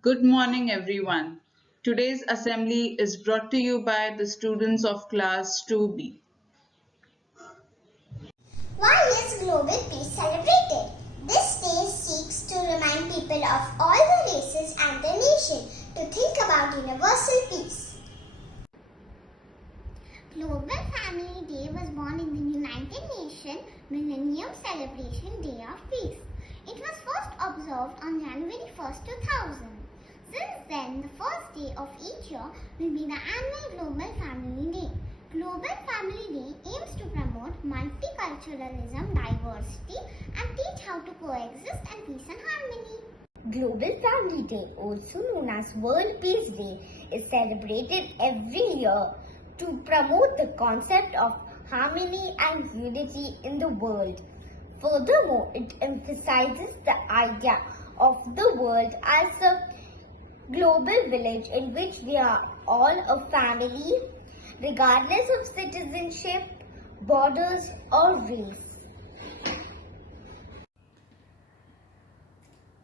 Good morning, everyone. Today's assembly is brought to you by the students of class 2B. Why is Global Peace celebrated? This day seeks to remind people of all the races and the nation to think about universal peace. Global Family Day was born in the United Nations Millennium Celebration Day of Peace. It was first observed on January 1st, 2000. Since then, the first day of each year will be the annual Global Family Day. Global Family Day aims to promote multiculturalism, diversity, and teach how to coexist in peace and harmony. Global Family Day, also known as World Peace Day, is celebrated every year to promote the concept of harmony and unity in the world. Furthermore, it emphasizes the idea of the world as a global village in which we are all a family, regardless of citizenship, borders, or race.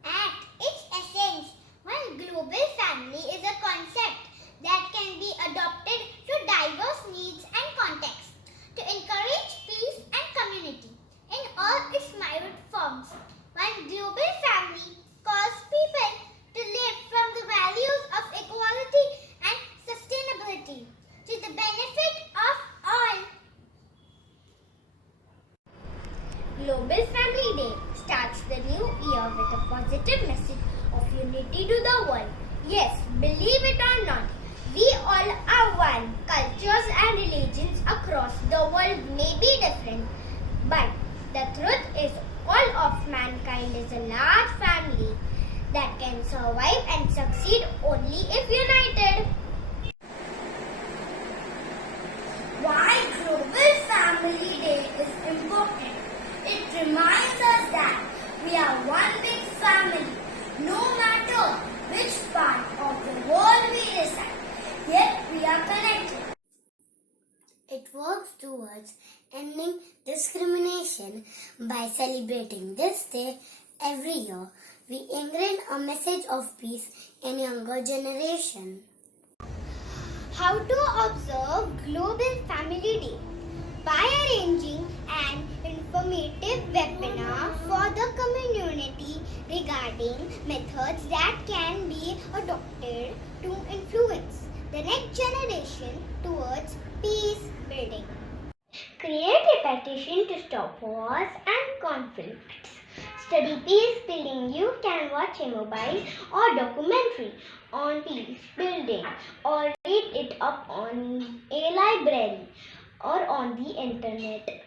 At its essence, one global family is a concept that can be adopted to diverse needs and contexts to encourage peace and community in all its myriad forms. One global family calls people to live from the values of equality and sustainability to the benefit of all. Global Family Day starts the new year with a positive message of unity to the world. Yes, believe it or not, we all are one. Cultures and religions across the world may be different, but the truth is all of mankind is a large family that can survive and succeed only if united. Why Global Family Day is important? It reminds us that we are one big family, no matter which part of the world we reside, yet we are connected. It works towards ending discrimination by celebrating this day every year. We ingrain a message of peace in younger generation. How to observe Global Family Day? By arranging an informative webinar for the community regarding methods that can be adopted to influence the next generation towards peace building. Create a petition to stop wars and conflicts. Study peace building. You can watch a mobile or documentary on peace building or read it up on a library or on the internet.